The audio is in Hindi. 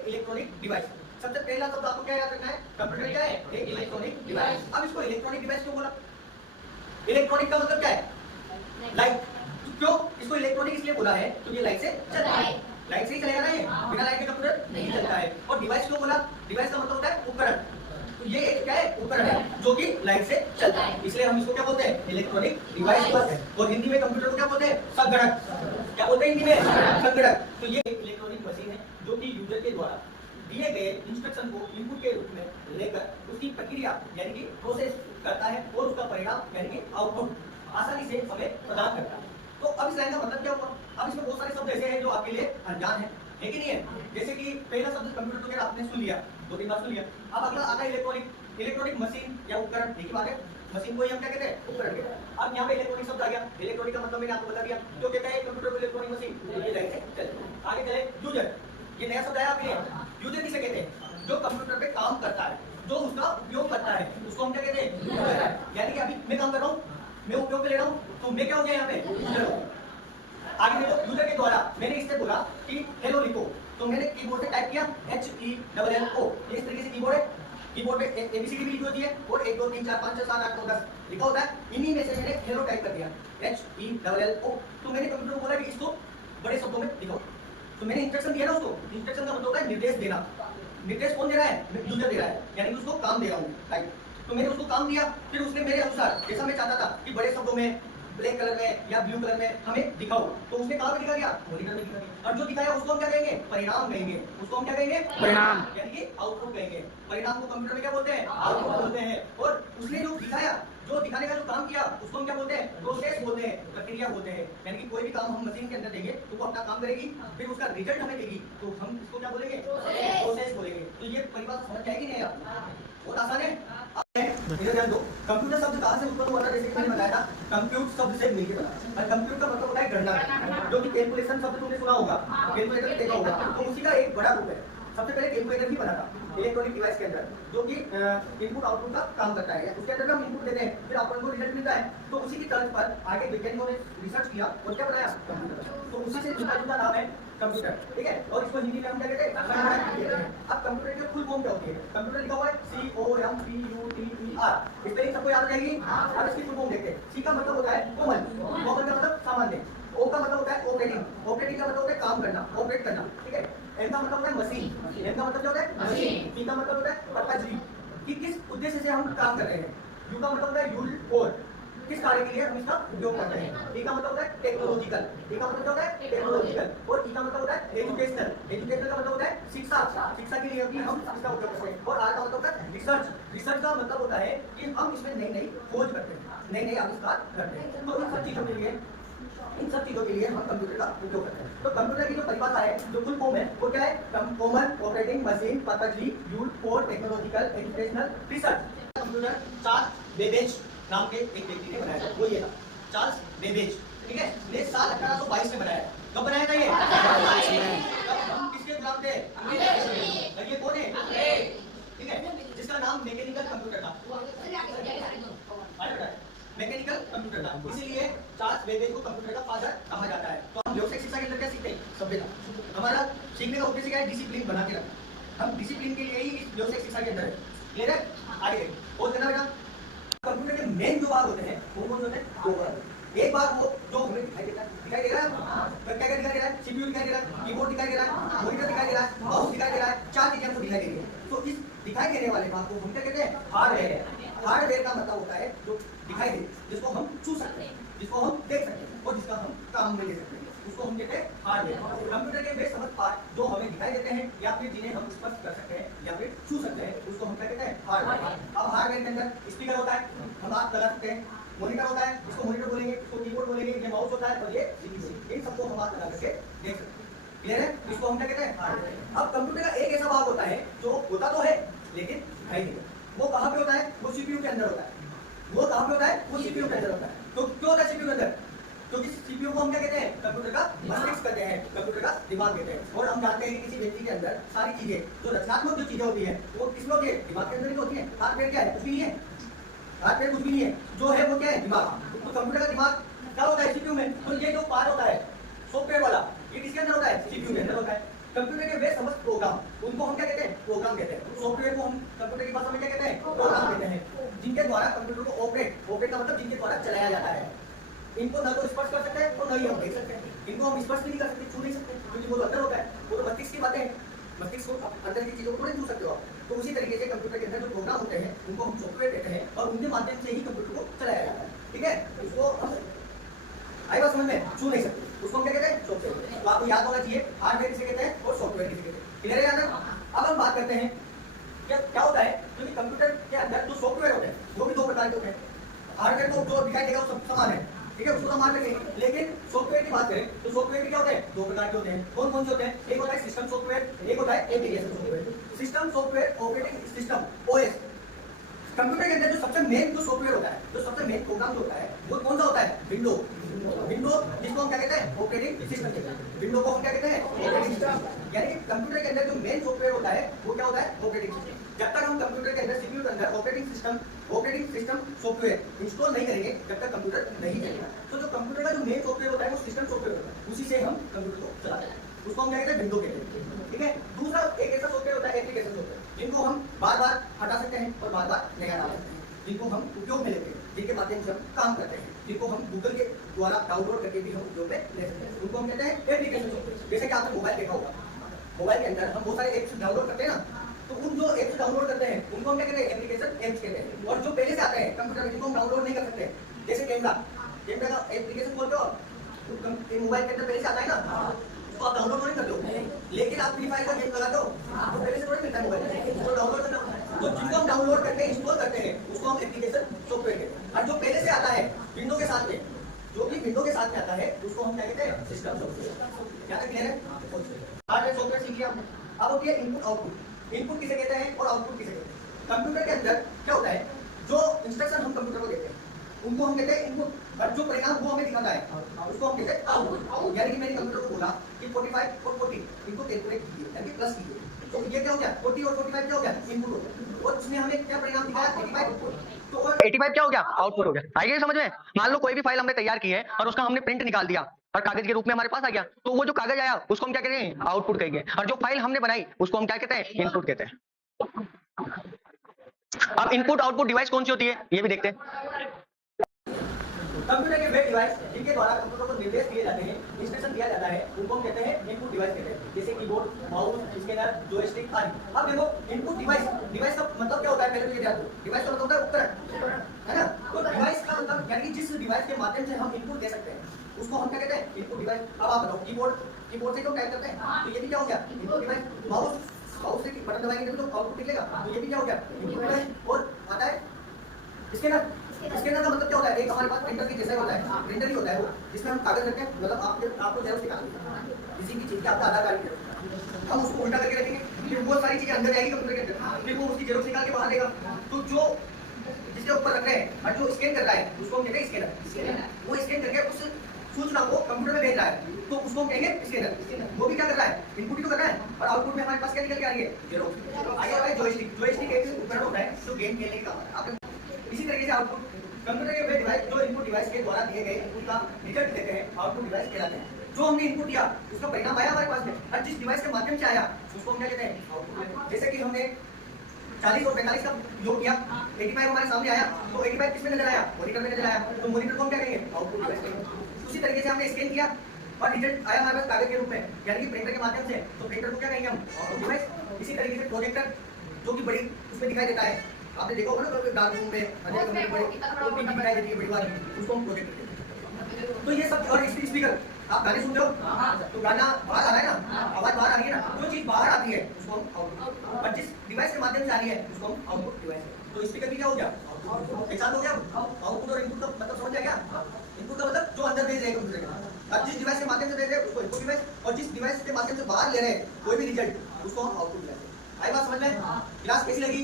एक इलेक्ट्रॉनिक डिवाइस। सबसे पहला शब्द आपको क्या याद रखना है, कंप्यूटर क्या है, एक इलेक्ट्रॉनिक डिवाइस। अब इसको इलेक्ट्रॉनिक डिवाइस क्यों बोला? इलेक्ट्रॉनिक का मतलब क्या है, लाइट। क्यों इसको इलेक्ट्रॉनिक इसलिए बोला है क्योंकि ये लाइट से चलता है, लाइट से ही चलेगा ना, ये बिना लाइट के कंप्यूटर नहीं चलता है। और डिवाइस क्यों बोला, डिवाइस का मतलब होता है उपकरण, तो ये एक क्या है, उपकरण है जो कि लाइट से चलता है, इसलिए हम इसको क्या बोलते हैं, इलेक्ट्रॉनिक डिवाइस बोलते हैं। और हिंदी में कंप्यूटर को क्या बोलते हैं, संगणक। क्या बोलते हैं हिंदी में, संगणक। तो ये एक इलेक्ट्रॉनिक मशीन है जो कि यूजर के द्वारा दिए गए इंस्ट्रक्शन को इनपुट के रूप में लेकर उसकी प्रक्रिया यानी कि प्रोसेस करता है और उसका परिणाम यानी कि आउटपुट आसानी से हमें प्रदान करता है। तो अब इस लाइन का मतलब क्या हुआ? अब इसमें बहुत सारे शब्द ऐसे हैं जो आपके लिए अनजान है कि नहीं है? जैसे कि पहला शब्द कंप्यूटर तो आपने सुन लिया, 2-3 बार सुन लिया। अब अगला आता है इलेक्ट्रॉनिक। इलेक्ट्रॉनिक मशीन या उपकरण, देखिए बात है, मशीन को ही हम क्या कहते हैं, उपकरण कहते हैं। अब यहाँ पे इलेक्ट्रॉनिक शब्द आ गया। इलेक्ट्रॉनिक का मतलब मैंने आपको बता दिया, जो कहता है कंप्यूटर को इलेक्ट्रॉनिक मशीन, ये लाइन से चले। आगे चले, यूजर। ये नया शब्द आया आपके लिए। यूजर किसे कहते हैं, जो कंप्यूटर पे काम करता है, जो उसका उपयोग करता है, उसको हम क्या कहते हैं, यूजर। यानी कि अभी मैं काम कर रहा हूँ, मैं उपयोग पे ले रहा हूँ, तो मैं क्या हो गया यहाँ पे, यूजर। आगे देखो, यूजर के द्वारा मैंने इससे बोला कि हेलो लिखो, तो मैंने कीबोर्ड से टाइप किया HELLO। ये इस तरीके से कीबोर्ड है, कीबोर्ड पे ABCD भी लिखी होती है और 1 2 3 4 5 6 7 8 9 10 लिखा होता है। इन्हीं में से मैंने हेलो टाइप कर दिया, HELLO। तो मैंने कंप्यूटर को बोला कि इसको बड़े शब्दों में लिखो, तो मैंने इंस्ट्रक्शन दिया ना उसको। इंस्ट्रक्शन का मतलब होता है निर्देश देना। निर्देश कौन दे रहा है, यूजर दे रहा है, यानी कि उसको काम दे रहा हूँ, राइट। तो मैंने उसको काम दिया, फिर उसने मेरे अनुसार जैसा मैं चाहता था कि बड़े शब्दों में, ब्लैक कलर में या ब्लू कलर में हमें दिखाओ, तो उसने कहाँ पे दिखा दिया, मॉनिटर में दिखा दिया। और जो दिखाया उसको हम क्या कहेंगे, परिणाम कहेंगे। उसको हम क्या कहेंगे, परिणाम, यानी कि आउटपुट कहेंगे। परिणाम को कंप्यूटर में क्या बोलते हैं, आउटपुट बोलते हैं। और उसने जो दिखाया, जो दिखाने का जो काम किया, उसको हम क्या बोलते हैं, प्रोसेस बोलते हैं, प्रक्रिया बोलते हैं। यानी कि कोई भी काम हम मशीन के अंदर देंगे तो वो अपना काम करेगी, फिर उसका रिजल्ट हमें देगी, तो हम इसको क्या बोलेंगे, प्रोसेस बोलेंगे। तो ये परिभाषा समझ जाएगी नहीं आप, बहुत आसान है। इधर ध्यान दो, कंप्यूटर शब्द कहाँ से उत्पन्न हुआ था, जैसे मैंने बताया था, कंप्यूट शब्द से मिलकर बना। और कंप्यूट का मतलब होता है गणना, जो कि कैलकुलेशन शब्द तुमने सुना होगा, कैलकुलेटर देखा होगा, तो उसी का एक बड़ा रूप है। सबसे पहले कैलकुलेटर भी बना था इलेक्ट्रॉनिक डिवाइस के अंदर, जो कि इनपुट आउटपुट का काम करता है। उसके अंदर हम इनपुट देते हैं, फिर अपन को रिजल्ट मिलता है। तो उसी की तर्ज पर आगे वैज्ञानिकों ने रिसर्च किया और क्या बनाया, कंप्यूटर। तो उसी से जुड़ा नाम है कंप्यूटर, ठीक है। और इसको हिंदी में हम क्या कहते हैं, संगणक कहते हैं। अब कंप्यूटर की फुल फॉर्म क्या होती है, कंप्यूटर लिखा हुआ है COMPUTER, स्पेलिंग सबको याद रहेगी। अब इसकी फुल फॉर्म देखते हैं। C का मतलब होता है कॉमन, कॉमन का मतलब सामान्य। O का मतलब होता है ऑपरेटिंग, ऑपरेटिंग का मतलब होता है काम करना, ऑपरेट करना, ठीक है। M का मतलब होता है मशीन, M का मतलब क्या होता है, मशीन। P का मतलब होता है पर्पस, कि किस उद्देश्य से हम काम कर रहे हैं। U का मतलब होता है यूज फॉर, किस कार्य के लिए हम इसका उपयोग करते हैं। E का मतलब होता है टेक्नोलॉजिकल, E का मतलब होता है टेक्नोलॉजिकल। और E का मतलब होता है एजुकेशनल, एजुकेशनल का मतलब होता है शिक्षा, शिक्षा के लिए भी हम इसका उपयोग करते हैं। और R का मतलब होता है रिसर्च, रिसर्च का मतलब होता है कि हम इसमें नई नई खोज करते हैं, नए नए आविष्कार करते हैं। तो इन सब चीजों के लिए, इन सब चीजों के लिए हम कंप्यूटर का उपयोग करते हैं। तो कंप्यूटर की जो परिभाषा है, जो फुल फॉर्म है, वो क्या है, common operating machine purposely used for technological educational research. Computer Charles Babbage नाम के एक व्यक्ति ने बनाया था, वो ये था, चार्ल्स बेबेज, ठीक है। ये साल 1822 में बनाया। कब बनाया था ये, हम किसके गुलाम थे, ये कौन है, ठीक है, जिसका नाम मैकेनिकल कंप्यूटर था, मैकेनिकल कंप्यूटर था, इसीलिए चार्ल्स बेबेज को कंप्यूटर का फादर कहा जाता है। तो हम व्यावसायिक शिक्षा के अंदर क्या सीखते हैं, सभ्यता। हमारा सीखने का उद्देश्य क्या है, डिसिप्लिन बना के रखना। हम डिसिप्लिन के लिए ही इस व्यावसायिक शिक्षा के अंदर है, क्लियर है। आगे देखो और करना बेटा, कंप्यूटर के मेन जो भाग होते हैं वो कौन होते हैं, दो भाग। एक भाग वो जो हमें दिखाई देता है, दिखाई दे रहा है, क्या क्या दिखाई दे रहा है, CPU दिखाई दे रहा है, कीबोर्ड दिखाई दे रहा है, मॉनिटर दिखाई दे रहा है, माउस दिखाई दे रहा है, 4 चीजें हमको दिखाई दे रही है। तो इस दिखाई देने वाले भाग को हम क्या कहते हैं, हार्डवेयर। हार्डवेयर का मतलब होता है जो दिखाई दे, जिसको हम छू सकते हैं, जिसको हम देख सकते हैं और जिसका हम काम में ले सकते हैं, उसको हम कहते हैं हार्डवेयर। कंप्यूटर के वे समझ पार्ट जो हमें दिखाई देते हैं या फिर जिन्हें हम स्पर्श कर सकते हैं या फिर छू सकते हैं, उसको हम क्या कहते हैं, हार्डवेयर। अब हार्डवेयर के अंदर स्पीकर होता है, हम हाथ लगा सकते हैं, मॉनिटर होता है, इसको मॉनिटर बोलेंगे, इसको कीबोर्ड बोलेंगे, ये माउस होता है और ये CPU, इन सबको हम हाथ लगा करके देख सकते हैं, क्लियर है। इसको हम क्या कहते हैं, हार्डवेयर। अब कंप्यूटर का एक ऐसा भाग होता है जो होता तो है लेकिन दिखाई नहीं देता। वो कहाँ पे होता है, वो CPU के अंदर होता है। वो कहाँ पे होता है, वो CPU के अंदर होता है। तो क्यों होता है CPU के अंदर, क्योंकि CPU को हम क्या कहते हैं, कंप्यूटर का मस्तिष्क कहते हैं, कंप्यूटर का दिमाग कहते हैं। और हम जानते हैं कि किसी व्यक्ति के अंदर सारी चीजें, जो रचनात्मक जो चीजें होती है, वो किसमें होती है, दिमाग के अंदर ही होती है। हाथ पैर क्या है, कुछ भी नहीं है, हाथ पैर कुछ भी नहीं है, जो है वो क्या है, दिमाग। तो कंप्यूटर का दिमाग क्या होता है, CPU में। तो ये जो पार्ट होता है सॉफ्टवेयर वाला, ये किसके अंदर होता है, CPU के अंदर होता है। कंप्यूटर के वे समस्त प्रोग्राम, उनको हम क्या कहते हैं? प्रोग्राम कहते हैं। सॉफ्टवेयर को हम कंप्यूटर की भाषा में क्या कहते हैं? प्रोग्राम कहते हैं, जिनके द्वारा कंप्यूटर को ऑपरेट का मतलब जिनके द्वारा चलाया जाता है। इनको न तो स्पर्श कर सकते हैं और न ही हम देख सकते हैं। इनको हम स्पर्श भी नहीं कर सकते, छू नहीं सकते, क्योंकि वो तो अंदर होता है, वो तो मस्तिष्क की बातें हैं। मस्तिष्क को अंदर की चीजों को नहीं छू सकते हो आप। तो उसी तरीके से कंप्यूटर के अंदर जो प्रोग्राम होते हैं उनको हम सॉफ्टवेयर कहते हैं और उनके माध्यम से ही कंप्यूटर को चलाया जाता है। ठीक है, उसको हम आई बात समझ में? छू नहीं सकते, उसको हम क्या कहते हैं? सॉफ्टवेयर। तो आपको याद होना चाहिए हार्डवेयर किसे कहते हैं और सॉफ्टवेयर किसे कहते हैं। क्लियर है यार? अब हम बात करते हैं क्या होता है, क्योंकि कंप्यूटर के अंदर जो सॉफ्टवेयर होते हैं वो भी दो प्रकार के होते हैं। हार्डवेयर को जो दिखाई देगा वो सब समान है, ठीक है, उसको तो मान लेंगे। लेकिन सॉफ्टवेयर की बात करें तो सॉफ्टवेयर भी क्या होते हैं? दो प्रकार के होते हैं। कौन कौन से होते हैं? एक होता है सिस्टम सॉफ्टवेयर, एक होता है application software. System software operating system OS. Computer के अंदर जो सबसे मेन जो सॉफ्टवेयर होता है, जो सबसे मेन प्रोग्राम जो होता है वो कौन सा होता है? विंडो। विंडो जिसको हम क्या कहते हैं? ऑपरेटिंग सिस्टम कहते हैं। विंडो को हम क्या कहते हैं? Operating system. यानी कि कंप्यूटर के अंदर जो मेन सॉफ्टवेयर होता है वो क्या होता है? Operating system. जब तक हम कंप्यूटर के अंदर सीपीयू के अंदर ऑपरेटिंग सिस्टम सॉफ्टवेयर इंस्टॉल नहीं करेंगे तब तक कंप्यूटर नहीं चलेगा। तो जो कंप्यूटर का जो मेन सॉफ्टवेयर होता है वो सिस्टम सॉफ्टवेयर होता है, उसी से हम कंप्यूटर को चलाते हैं, उसको हम क्या कहते हैं? विंडो कहते हैं। ठीक है, दूसरा एक ऐसा सॉफ्टवेयर होता है एप्लीकेशन सॉफ्टवेयर, जिनको हम बार बार हटा सकते हैं और बार बार नया डाल सकते हैं, जिनको हम उपयोग में लेते हैं, जिनके माध्यम से हम काम करते हैं, जिनको हम गूगल के द्वारा डाउनलोड करके भी हम उपयोग में ले सकते हैं, उनको हम कहते हैं एप्लीकेशन सॉफ्टवेयर। जैसे कि आपने मोबाइल देखा होगा, मोबाइल के अंदर हम बहुत सारे एप्स डाउनलोड करते हैं ना, तो उन जो एप्स डाउनलोड करते हैं उनको हम क्या कहते हैं? एप्लीकेशन एप्स कहते हैं। और जो पहले से आते हैं कंप्यूटर में जिनको हम डाउनलोड नहीं कर सकते, जैसे कैमरा का एप्लीकेशन खोलते हो तो मोबाइल के अंदर पहले से आता है ना, तो आप डाउनलोड नहीं करते हो। लेकिन आप फ्री फायर का गेम लगाते हो तो पहले से थोड़ी मिलता है मोबाइल, तो डाउनलोड करना होता है। तो जिनको हम डाउनलोड करके इंस्टॉल करते हैं उसको हम एप्लीकेशन सॉफ्टवेयर कहते हैं। और जो पहले से आता है विंडो के साथ में, जो भी विंडो के साथ में आता है उसको हम क्या कहते हैं? System software. क्या क्लियर है? हार्डवेयर सॉफ्टवेयर सीख लिया हमने। अब होती है इनपुट आउटपुट। इनपुट किसे कहते हैं और आउटपुट किसे कहते हैं? कंप्यूटर के अंदर क्या होता है, जो इंस्ट्रक्शन हम कंप्यूटर को देते हैं उनको हम कहते हैं इनपुट, और जो परिणाम वो हमें दिखाता है उसको हम कहते हैं आउटपुट। यानी कि मैंने कंप्यूटर को बोला कि 45 और 40 इनको कैलकुलेट कीजिए, यानी प्लस कीजिए, तो ये क्या हो गया? 40 और 45 क्या हो गया? इनपुट हो गया। और उसने हमें क्या परिणाम दिखाया? 85। तो 85 क्या हो गया? आउटपुट हो गया। आइए समझ में? मान लो कोई भी फाइल हमने तैयार की है और उसका हमने प्रिंट निकाल दिया और कागज के रूप में हमारे पास आ गया, तो वो जो कागज आया उसको हम क्या कहते हैं? आउटपुट कहेंगे। और जो फाइल हमने बनाई उसको हम क्या कहते हैं? इनपुट कहते हैं। अब इनपुट आउटपुट डिवाइस कौन सी होती है ये भी देखते हैं। कंप्यूटर के वे डिवाइस जिनके द्वारा कंप्यूटर को निर्देश दिए जाते हैं, इंस्ट्रक्शन दिया जाता है, उनको हम कहते हैं इनपुट डिवाइस कहते हैं। जैसे कीबोर्ड, माउस, स्कैनर, जॉयस्टिक आदि। अब देखो इनपुट डिवाइस का मतलब क्या होता है? पहले तो ये ध्यान दो, डिवाइस का मतलब होता है उपकरण, है ना? तो डिवाइस का मतलब यानी कि जिस डिवाइस के माध्यम से हम इनपुट दे सकते हैं उसको हम क्या कहते हैं? Input device. अब आप बताओ कीबोर्ड से क्यों टाइप करते हैं, तो ये भी क्या हो गया? Input device. माउस से बटन दबाएंगे तो आउटपुट निकलेगा, तो ये भी क्या हो गया? Input device. और आता है स्कैनर का मतलब क्या होता है? एक हमारे पास प्रिंटर की जैसा होता है, प्रिंटर ही होता है वो, जिसमें हम कागज रखते हैं, मतलब आपको जेरोक्स निकालनी है किसी भी चीज का, आपका आधार कार्ड की, हम उसको उल्टा करके रखेंगे, फिर बहुत सारी चीजें अंदर जाएगी कंप्यूटर के अंदर, फिर वो उसकी जेरोक्स निकाल के बाहर देगा। तो जो जिसके ऊपर रख रहे हैं और जो स्कैन कर रहा है उसको हम कहते हैं स्कैनर। वो स्कैन करके उस सूचना को कंप्यूटर में भेज रहा है तो उसको हम कहेंगे स्कैनर। वो भी क्या कर रहा है? इनपुट ही तो कर रहा है। और आउटपुट में हमारे पास क्या निकल के आ रही है? जेरोक्स। आगे होता है जॉयस्टिक एक उपकरण होता है जो गेम खेलने का काम है। इसी तरीके से आउटपुट कंप्यूटर के वे डिवाइस जो इनपुट डिवाइस के द्वारा दिए गए इनपुट का रिजल्ट देते हैं, आउटपुट डिवाइस कहलाते हैं। जो हमने इनपुट दिया उसका परिणाम आया हमारे पास में, और जिस डिवाइस के माध्यम से आया उसको हम क्या कहते हैं? आउटपुट। जैसे कि हमने 40 और 45 का योग किया, 85 हमारे सामने आया, तो 85 किसमें नजर आया? मॉनिटर में नजर आया, तो मॉनिटर को हम क्या कहेंगे? आउटपुट डिवाइस कहेंगे। उसी तरीके से हमने स्कैन किया और रिजल्ट आया हमारे पास कागज के रूप में, यानी कि प्रिंटर के माध्यम से, तो प्रिंटर को क्या कहेंगे हम? Output device. इसी तरीके से प्रोजेक्टर जो कि बड़ी उसमें दिखाई देता है, आपने देखा होगा ना डार्क रूम में दिखाई देती है बड़ी वाली, उसको हम प्रोजेक्टर कहते हैं। तो ये सब, और स्पीकर आप गाने सुनते हो तो गाना बाहर आ रहा है ना, आवाज बाहर आ रही है ना, जो चीज बाहर आती है उसको हम आउटपुट, और जिस डिवाइस के माध्यम से आ रही है उसको हम आउटपुट डिवाइस। तो स्पीकर भी क्या हो गया? एक साथ हो गया। आउटपुट और इनपुट का मतलब समझ गया क्या? इनपुट का मतलब जो अंदर भेज रहे हैं कंप्यूटर के, और जिस डिवाइस के माध्यम से भेज रहे हैं उसको इनपुट डिवाइस, और जिस डिवाइस के माध्यम से बाहर ले रहे हैं कोई भी रिजल्ट उसको हम आउटपुट डिवाइस। आई बात समझ में? क्लास कैसी लगी?